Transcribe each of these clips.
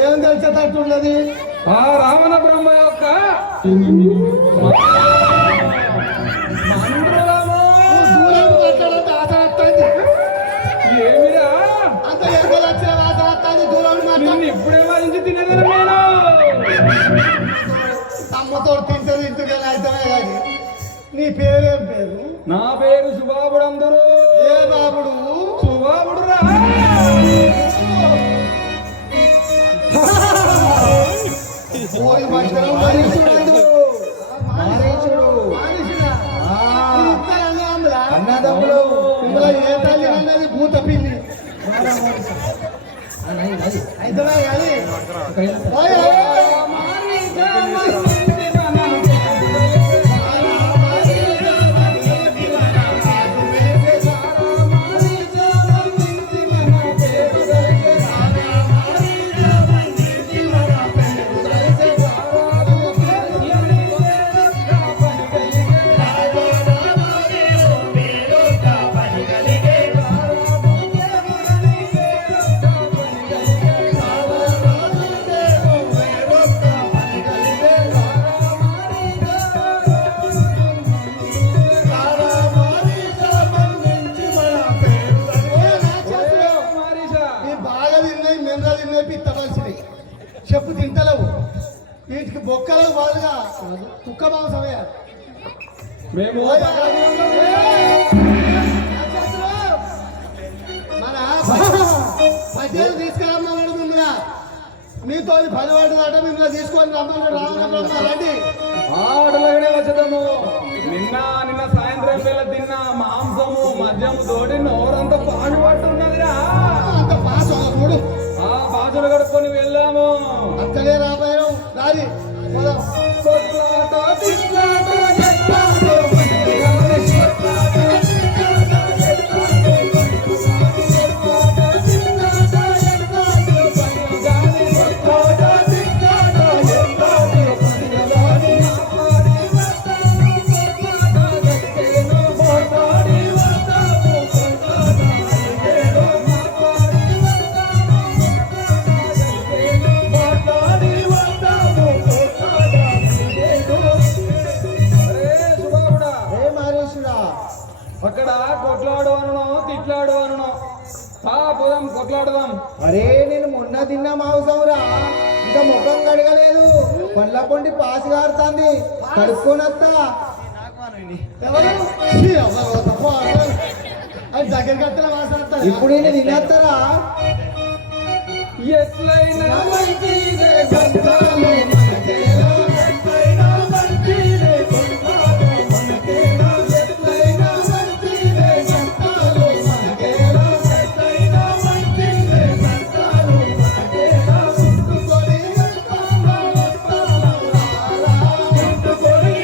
ఏం తెలిసేటట్టున్నది ఆ రావణ బ్రహ్మ యొక్క ఏమిరా అంత ఎరుకలు వచ్చిన వాసన దూరం ఇప్పుడే వారించి తినేదా నేను అమ్మతో తింటది ఇంటికి అయితమే కానీ నీ పేరేం పేరు? నా పేరు సుబాబుడు. అందరూ ఏ బాబుడు? సుబాబుడు రా. అన్నదమ్ములు ఇందులో ఏ తల్లి అన్నది భూత పిల్లి అయితే కానీ చెప్పు తింటలేవు వీటికి బొక్కలకు బాధగా కుక్క మాంసమే మేము మన పద్దెలు తీసుకురమ్మన్నాడు మిమ్మల్ని మీతో పని పడుతుందట మిమ్మల్ని తీసుకొని రమ్మన్నాడు రామరండి ఆటలగానే వచ్చేదాము. నిన్న సాయంత్రం వేళ తిన్న మాంసము మద్యము తోటి నోరంతా పాడు పట్టున్నదిరా. అంత పాస్ చూడు ఆ బాజులు కడుక్కొని వెళ్ళాము. అక్కడే రాబోయాం రాది అక్కడ కొట్లాడు అనో తిట్లాడు అనో పోదాం కొట్లాడదాం. అరే నేను మొన్న తిన్నా మాంసంరా, ఇంకా ముఖం కడగలేదు, పళ్ళ పొండి పాసి గారుతాంది, కడుక్కోనత్తా. ఇప్పుడు ఈయన తినేస్తారా? ఎట్లయినా మంచిదే కష్టాలు మనకేలా, ఎట్లయినా మంచిదే కష్టాలు మనకేలా, ఎట్లయినా మంచిదే కష్టాలు మనకేలా, ఎట్లయినా మంచిదే కష్టాలు మనకేలా. చుట్టుకొని వస్తాము రారా, చుట్టుకొని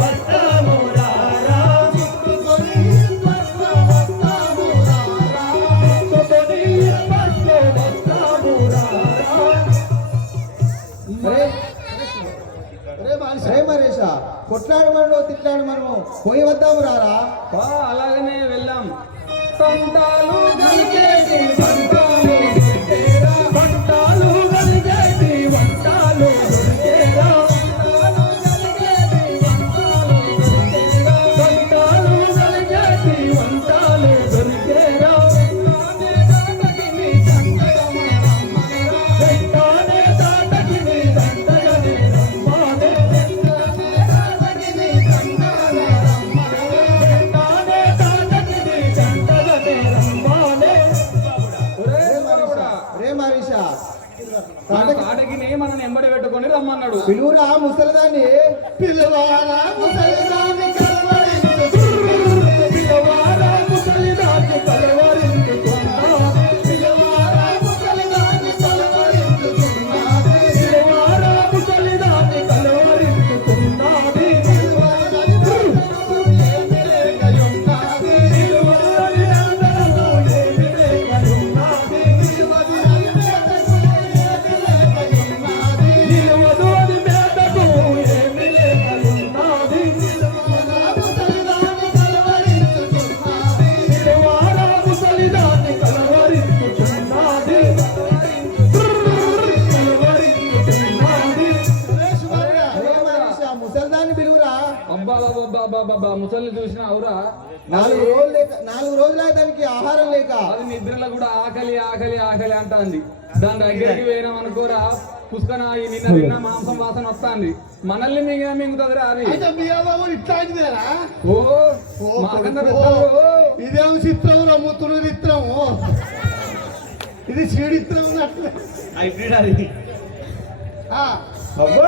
వస్తాము రారా, చుట్టుకొని వస్తాము రారా, చుట్టుకొని మరేషా కొట్లాడు మనో తిట్లాడు మనము పోయి వద్దాము రారా. అలాగనే వెళ్ళాం. పంటాలు గలిగేటి వంటాలు దొరికేరా, పంటాలు గలిగేటి వంటాలు దొరికేరా, పంటాలు గలిగేటి వంటాలు దొరికేరా. వెంటానే తాటకిని దండగని రమ్మనే, వెంటానే తాటకిని దండగని రమ్మనే. రే మరీషా తాటకిని మనం ఎంబడి పెట్టుకొని రమ్మన్నాడు. పిలువురా ముసలిదాన్ని, పిలువారా ముసలిదాన్ని పిలవారా ముసలిదాన్ని కలవరించుకున్నాది, పిలవారా ముసలిదాన్ని కలవరించుకున్నాది, పిలవారా ముసలిదాన్ని కలవరించుకున్నాది. పిలువని నందనము ఏమి లేకయున్నది, నిలువదు అది మేతకు ఏమి లేకయున్నది, పిలవారా ముసలిదాన్ని కలవరించుకున్నది, కలవరించుకున్నది. ముసలిదాన్ని పిలువురా. అబ్బా ముసలిని చూసిన అవురా, 4 రోజులే దానికి ఆహారం లేక అది నిద్రలో కూడా ఆకలి ఆకలి ఆకలి అంటాంది. దాని దగ్గరికి పోయినాం అనుకోరా, పుష్కన నిన్న తిన్న మాంసం వాసన వస్తాంది, మనల్ని మింగుతుందిరా అది. ఇట్లాంటిదేనా? ఓ మాకన్నా పెద్దలు. ఇదేమో చిత్రం రమ్ముతుడు చిత్రము, ఇది చీడిత్రం అట్లా హైబ్రిడ్ అది. అబ్బో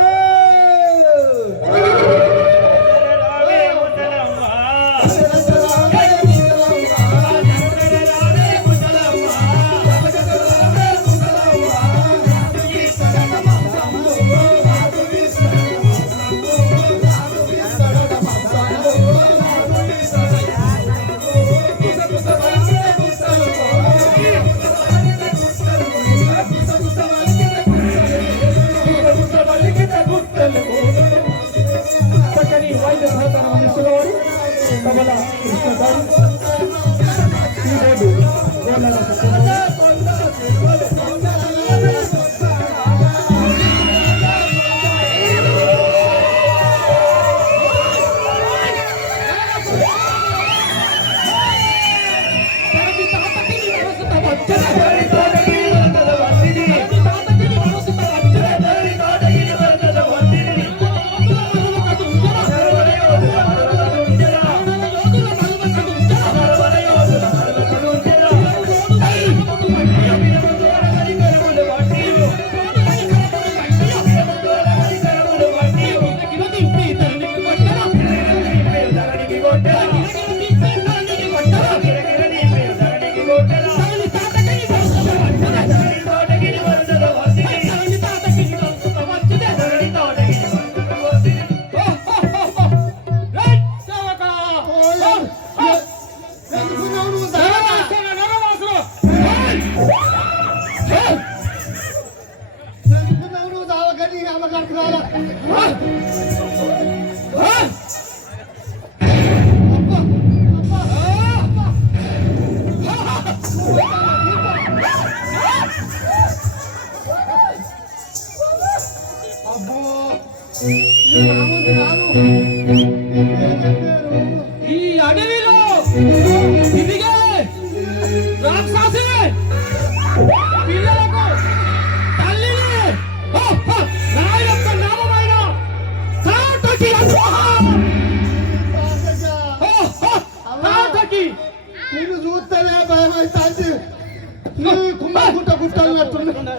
చక్కని వైద్య సహకారం అందిస్తున్నవారు కమల కృష్ణ గారు, కీబోర్డు గోళ్ళ సత్యనారాయణ. ఈ అడవిలో ఇదిగే రాక్షసి పిల్లలకు తల్లిని నా యొక్క నామమైన తాటకి తాటకి నేను చూస్తేనే భయం అవుతుంది గుట్ట గుట్టన్నట్టున్నా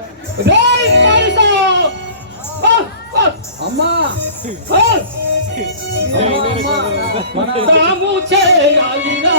అమ్మా మన రాము చేయాలిరా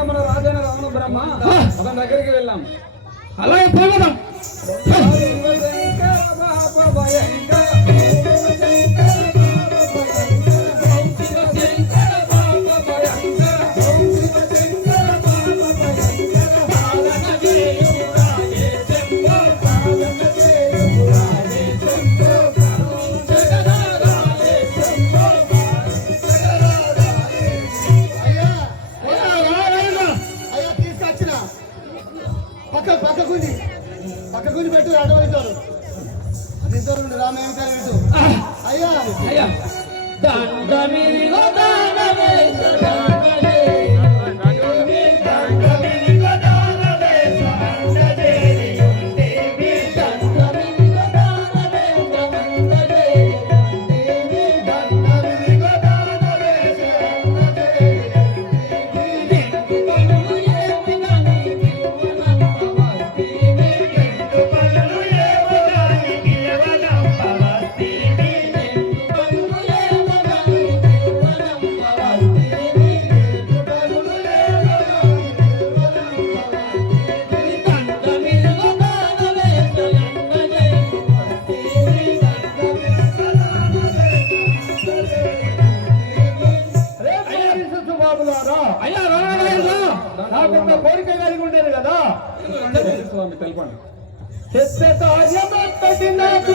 మన రాజైన రావణ బ్రహ్మ అతని దగ్గరికి వెళ్ళాం. అలాగే పోగదాం. పక్కకుని పెట్టు అడవుతారు అది ఇద్దరు రామయ్య అయ్యా అయ్యా దండమిరిలో కోరిక కలిగి ఉండేది కదా తెలపండి. చెత్త కార్యమొక్కటి నాకు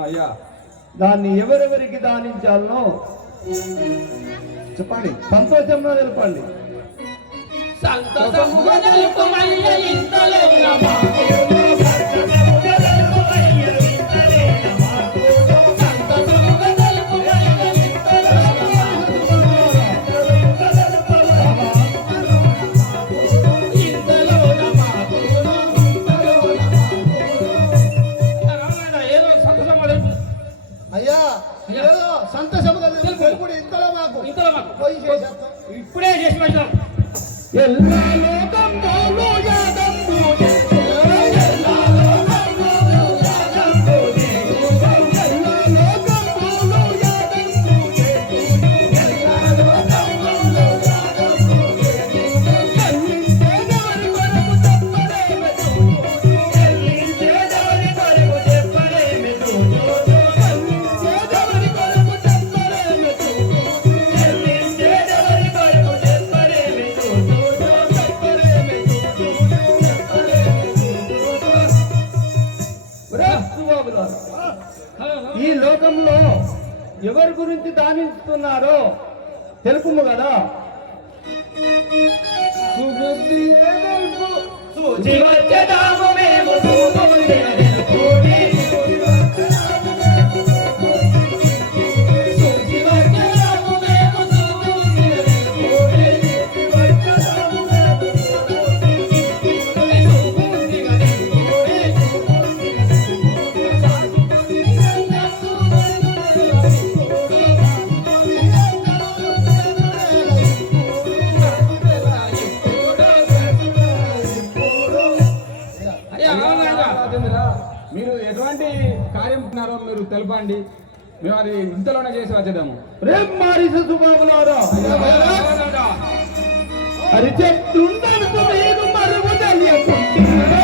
అయ్యా దాన్ని ఎవరెవరికి దానించాలనో చెప్పండి. సంతోషంగా తెలపండి. సంతోషముగా తెలుపుమయ్య ఇంతలోన మాకు సంతోషముగా తెలుపుమయ్య ఇంతలోన మాకు ఏదో సంతోషముగా తెలుపు. అయ్యా ఏదో సంతోషంగా తెలుపుడు ఇంతలో మాకు ఇంతలో మాకు పోయి చేసేస్తాం. ఇప్పుడే చేసి పెట్టాం. ఎల్ల లోకంబోలు యాదంబు ఈ లోకంలో ఎవరి గురించి దానిస్తున్నారో తెలుపుము కదా. సూచి వచ్చేదాము మేము సూదులు తెలుపుడి. సూచి వచ్చేదాము మేము సూదులు తెలుపుడి. మీరు ఎటువంటి కార్యం ఉన్నారో మీరు తెలపండి, మేము అది ఇంతలోనే చేసి వచ్చేద్దాము. రేపు మారిస సుబాబులారా అది చెప్తుండను మీరు మరుగు తెలియకుంటున్నారా?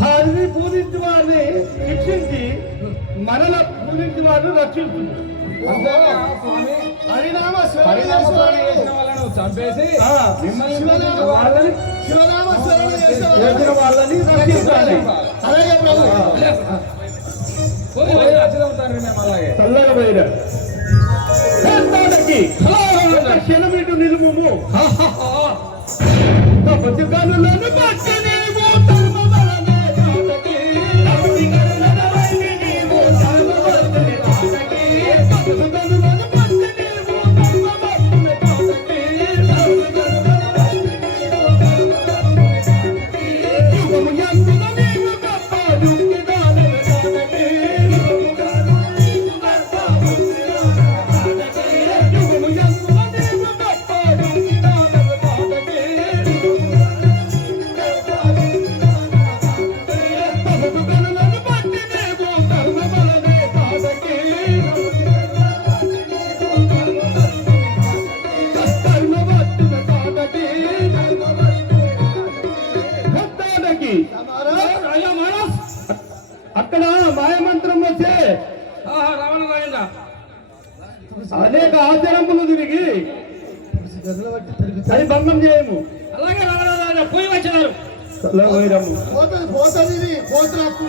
హరిని పూజించి వారిని శిక్షించి మనల పూజించి వారిని రక్షించింది. స్వామి హరినామ పరిణామస్మరణ చేసిన వాళ్ళను చంపేసి మిమ్మల్ని వాళ్ళని శివనామ స్మరణ చేసిన వాళ్ళని రక్షించాలి. అలాగే ప్రభు. తండ్రి మేము అలాగే చల్లగా పోయిరా క్షణమిటు నిలుము బతుకనులను పట్టనేమో ధర్మబలమే కాదకి. బతుకనులను పట్టనేమో ధర్మబలమే కాదకి. బతుకనులను పట్టనేమో ధర్మబలమే కాదకి. యుగము యందున నీవు గొప్ప యుక్తిదానమే కాదకి. యుగము యందున నీవు గొప్ప యుక్తిదానమే కాదకి. బతుకనులను పట్టనేమో ధర్మబలమే కాదకి. ధర్మబలమే కాదకి. గద్దాలకి అక్కడ మాయమంత్రం వచ్చే రావణ రాజేంద్ర అనేక ఆచరణలు తిరిగి అది భంగం చేయము. అలాగే రావణ రాజా పోయి వచ్చినారు. చల్లగా పోయిరమ్ము. పోతుంది పోతుంది ఇది పోతున్నట్టు